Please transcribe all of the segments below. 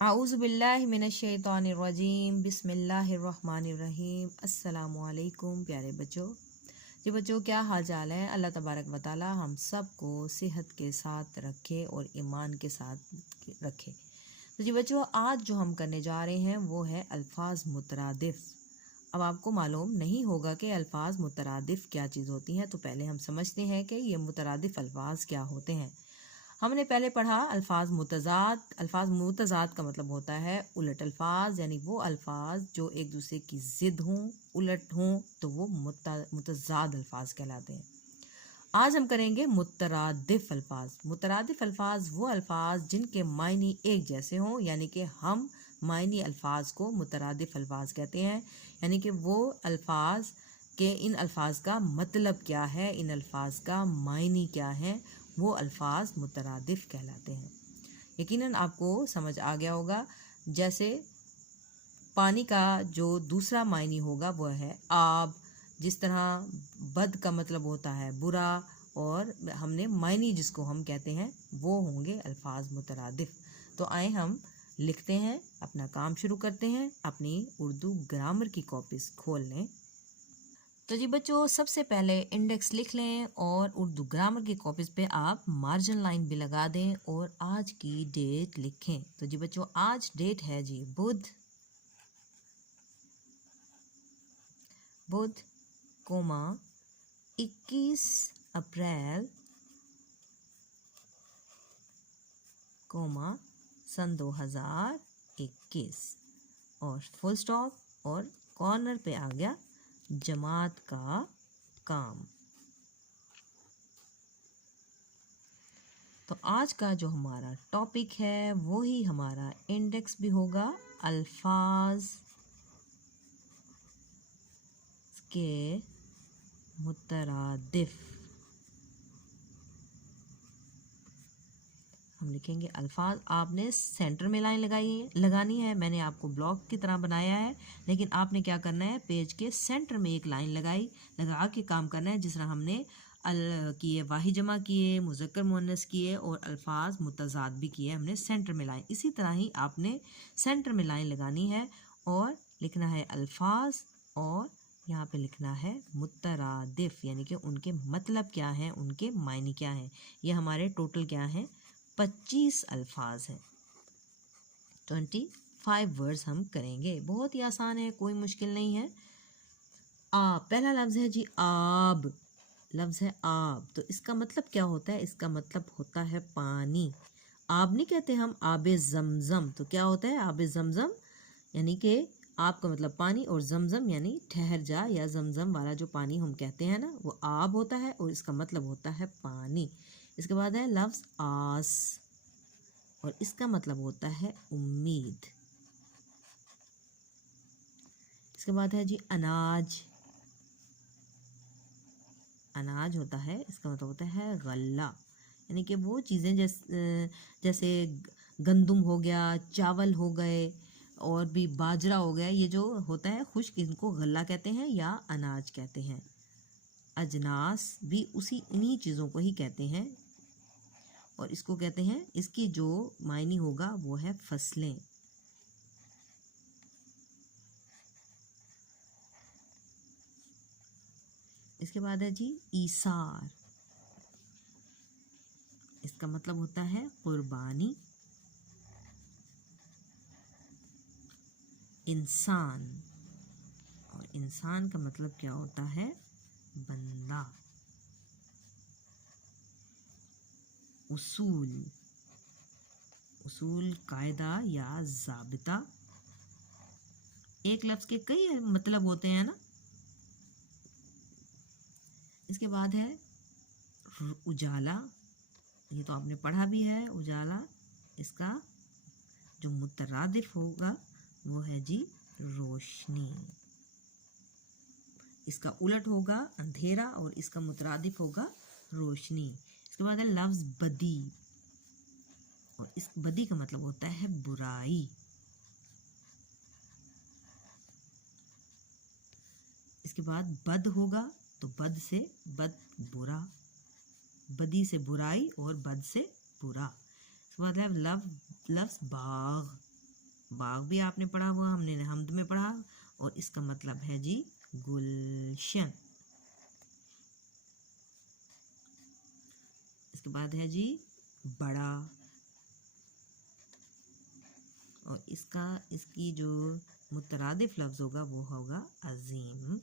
आऊज़ु बिल्लाहि मिनश्शैतानिर्रजीम बिस्मिल्लाहिर्रहमानिर्रहीम। अस्सलामु अलैकुम प्यारे बच्चों। जी बच्चों, क्या हाल चाल है। अल्लाह तबारक व तआला हम सबको सेहत के साथ रखे और ईमान के साथ रखे। तो जी बच्चों, आज जो हम करने जा रहे हैं वो है अल्फाज मुतरादिफ। अब आपको मालूम नहीं होगा कि अल्फाज मुतरादिफ क्या चीज़ होती हैं, तो पहले हम समझते हैं कि ये मुतरादिफ अल्फाज क्या होते हैं। हमने पहले पढ़ा अल्फाज मुतज़ाद। अल्फाज मुतज़ाद का मतलब होता है उलट अल्फाज, यानी वो अल्फाज जो एक दूसरे की ज़िद हों, उलट हों, तो वो मुतज़ाद अल्फाज कहलाते हैं। आज हम करेंगे मुतरादिफ अल्फाज। मुतरादिफ अल्फाज वो अल्फाज जिनके मायने एक जैसे हों, यानी कि हम मायने अल्फाज को मुतरादिफ अल्फाज कहते हैं। यानी कि वो अल्फाज के इन अल्फाज का मतलब क्या है, इन अल्फाज का मायने क्या है, वो अल्फाज मुतरादिफ कहलाते हैं। यकीनन आपको समझ आ गया होगा। जैसे पानी का जो दूसरा मायने होगा वो है आब, जिस तरह बद का मतलब होता है बुरा, और हमने मायने जिसको हम कहते हैं वो होंगे अल्फाज मुतरादिफ। तो आए हम लिखते हैं, अपना काम शुरू करते हैं। अपनी उर्दू ग्रामर की कॉपीज खोल लें। तो जी बच्चों, सबसे पहले इंडेक्स लिख लें और उर्दू ग्रामर की कॉपीज पे आप मार्जिन लाइन भी लगा दें और आज की डेट लिखें। तो जी बच्चों, आज डेट है जी बुध, बुध कोमा 21 अप्रैल कोमा सन 2021, और फुल स्टॉप, और कॉर्नर पे आ गया जमात का काम। तो आज का जो हमारा टॉपिक है वो ही हमारा इंडेक्स भी होगा, अल्फाज के मुतरादिफ। हम लिखेंगे अल्फाज। आपने सेंटर में लाइन लगानी है। मैंने आपको ब्लॉक की तरह बनाया है, लेकिन आपने क्या करना है, पेज के सेंटर में एक लाइन लगा के काम करना है। जिस तरह हमने अल किए, वाही जमा किए, मुज़क्कर मुअन्नस किए और अल्फाज मुतज़ाद भी किए, हमने सेंटर में लाइन, इसी तरह ही आपने सेंटर में लाइन लगानी है और लिखना है अल्फाज, और यहाँ पे लिखना है मुतरादिफ, यानी कि उनके मतलब क्या हैं, उनके मायने क्या हैं। ये हमारे टोटल क्या हैं, 25 अल्फाज हैं। 25 वर्ड्स हम करेंगे। बहुत ही आसान है, कोई मुश्किल नहीं है। पहला लफ्ज़ है जी आब। लफ्ज़ है आब, तो इसका मतलब क्या होता है, इसका मतलब होता है पानी। आब नहीं कहते हम आबे जमजम, तो क्या होता है आबे जमजम, यानी कि आब का मतलब पानी और जमजम यानी ठहर जा, या जमजम वाला जो पानी हम कहते हैं ना, वो आब होता है और इसका मतलब होता है पानी। इसके बाद है लफ्ज़ आस, और इसका मतलब होता है उम्मीद। इसके बाद है जी अनाज। अनाज होता है, इसका मतलब होता है गल्ला, यानी कि वो चीज़ें जैसे गंदुम हो गया, चावल हो गए, और भी बाजरा हो गया, ये जो होता है खुश्क, इनको गल्ला कहते हैं या अनाज कहते हैं। अजनास भी इन्हीं चीज़ों को ही कहते हैं, और इसको कहते हैं, इसकी जो मायने होगा वो है फसलें। इसके बाद है जी ईसार। इसका मतलब होता है कुर्बानी। इंसान, और इंसान का मतलब क्या होता है, बंदा। उसूल, उसूल कायदा या ज़ाबिता। एक लफ्ज़ के कई मतलब होते हैं ना। इसके बाद है उजाला। ये तो आपने पढ़ा भी है उजाला। इसका जो मुतरादिफ होगा वो है जी रोशनी। इसका उलट होगा अंधेरा, और इसका मुतरादिफ होगा रोशनी। इसके बाद है लफ्ज़ बदी, और इस बदी का मतलब होता है बुराई। इसके बाद बद होगा, तो बद से बद बुरा, बदी से बुराई और बद से बुरा। इसके बाद है लफ्ज़ बाग। बाग भी आपने पढ़ा हुआ, हमने हमद में पढ़ा, और इसका मतलब है जी गुलशन। इसके बाद है जी बड़ा, और इसकी जो मुतरादिफ लफ्ज़ होगा वो होगा अजीम।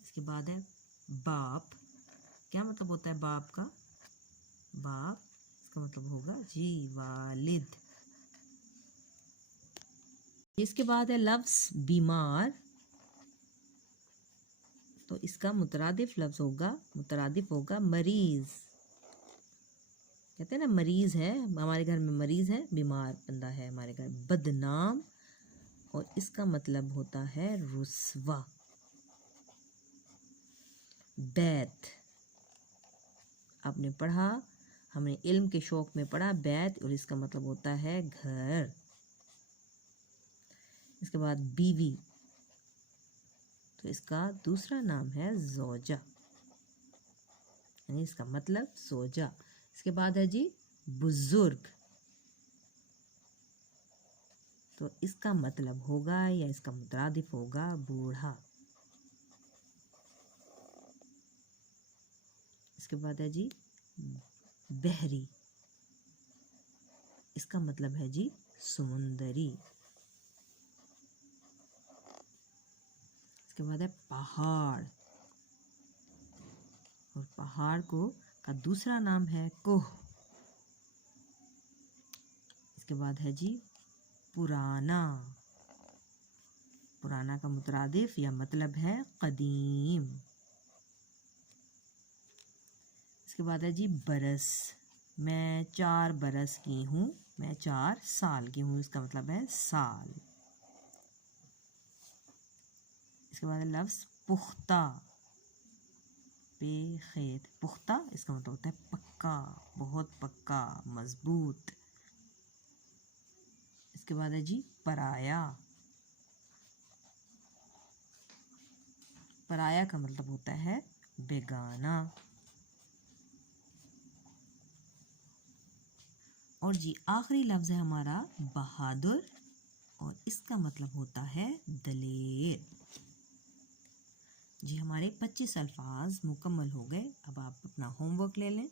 इसके बाद है बाप। क्या मतलब होता है बाप का? बाप इसका मतलब होगा जी वालिद। इसके बाद है लफ्ज़ बीमार, तो इसका मुतरादिफ होगा मरीज। कहते हैं ना मरीज है, हमारे घर में मरीज है, बीमार बंदा है हमारे घर। बदनाम, और इसका मतलब होता है रुस्वा। बैत, आपने पढ़ा, हमने इल्म के शौक में पढ़ा बैत, और इसका मतलब होता है घर। इसके बाद बीवी, तो इसका दूसरा नाम है ज़ौजा, यानी इसका मतलब सोजा। इसके बाद है जी बुजुर्ग, तो इसका मतलब होगा या इसका मुतरादिफ होगा बूढ़ा। इसके बाद है जी बहरी, इसका मतलब है जी समुंदरी। इसके बाद है पहाड़, और पहाड़ का दूसरा नाम है कोह। इसके बाद है जी पुराना, पुराना का मुतरादिफ या मतलब है कदीम। इसके बाद है जी बरस, मैं 4 बरस की हूँ, मैं 4 साल की हूँ, इसका मतलब है साल। इसके बाद है लफ्ज़ पुख्ता, बेखेत, पुख्ता इसका मतलब होता है पक्का, बहुत पक्का, मजबूत। इसके बाद है जी पराया, पराया का मतलब होता है बेगाना। और जी आखिरी लफ्ज़ है हमारा बहादुर, और इसका मतलब होता है दलेर। जी हमारे 25 अल्फाज मुकम्मल हो गए। अब आप अपना होमवर्क ले लें।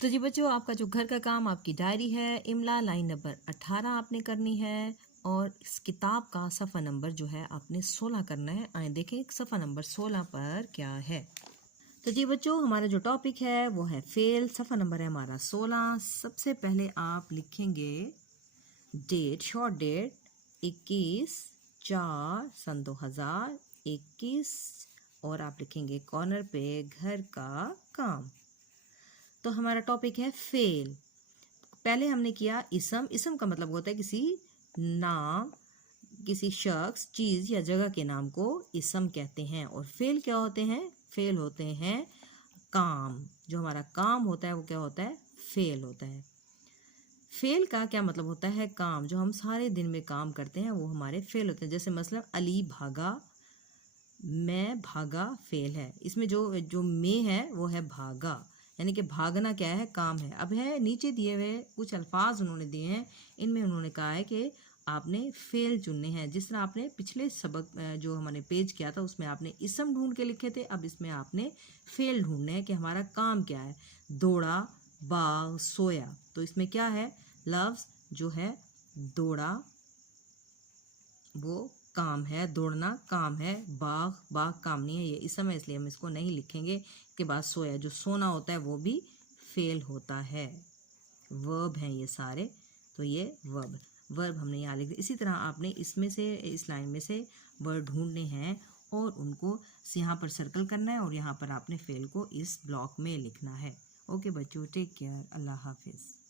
तो जी बच्चों, आपका जो घर का काम, आपकी डायरी है, इमला लाइन नंबर 18 आपने करनी है, और इस किताब का सफ़ा नंबर जो है आपने 16 करना है। आए देखें सफ़ा नंबर 16 पर क्या है। तो जी बच्चों, हमारा जो टॉपिक है वो है फेल। सफ़ा नंबर है हमारा 16। सबसे पहले आप लिखेंगे डेट, शॉर्ट डेट 21/4/2021, और आप लिखेंगे कॉर्नर पे घर का काम। तो हमारा टॉपिक है फेल। पहले हमने किया इसम। इसम का मतलब होता है किसी नाम, किसी शख्स, चीज़ या जगह के नाम को इसम कहते हैं। और फेल क्या होते हैं? फेल होते हैं काम। जो हमारा काम होता है वो क्या होता है? फेल होता है। फेल का क्या मतलब होता है? काम। जो हम सारे दिन में काम करते हैं वो हमारे फेल होते हैं। जैसे मसलन अली भागा, मैं भागा फेल है। इसमें जो मैं है वो है भागा, यानी कि भागना क्या है? काम है। अब है नीचे दिए हुए कुछ अल्फाज उन्होंने दिए हैं, इनमें उन्होंने कहा है कि आपने फेल चुनने हैं। जिस तरह आपने पिछले सबक जो हमने पेज किया था उसमें आपने इसम ढूंढ के लिखे थे, अब इसमें आपने फेल ढूंढने हैं कि हमारा काम क्या है। दौड़ा, बाग, सोया। तो इसमें क्या है? लफ्ज़ जो है दौड़ा वो काम है, दौड़ना काम है, बाग काम नहीं है, ये इसम है इसलिए हम इसको नहीं लिखेंगे। इसके बाद सोया, जो सोना होता है वो भी फेल होता है। वर्ब हैं ये सारे, तो ये वर्ब हमने यहाँ लिख दिया। इसी तरह आपने इसमें से, इस लाइन में से वर्ड ढूंढने हैं और उनको यहाँ पर सर्कल करना है, और यहाँ पर आपने फेल को इस ब्लॉक में लिखना है। ओके बच्चों, टेक केयर, अल्लाह हाफिज़।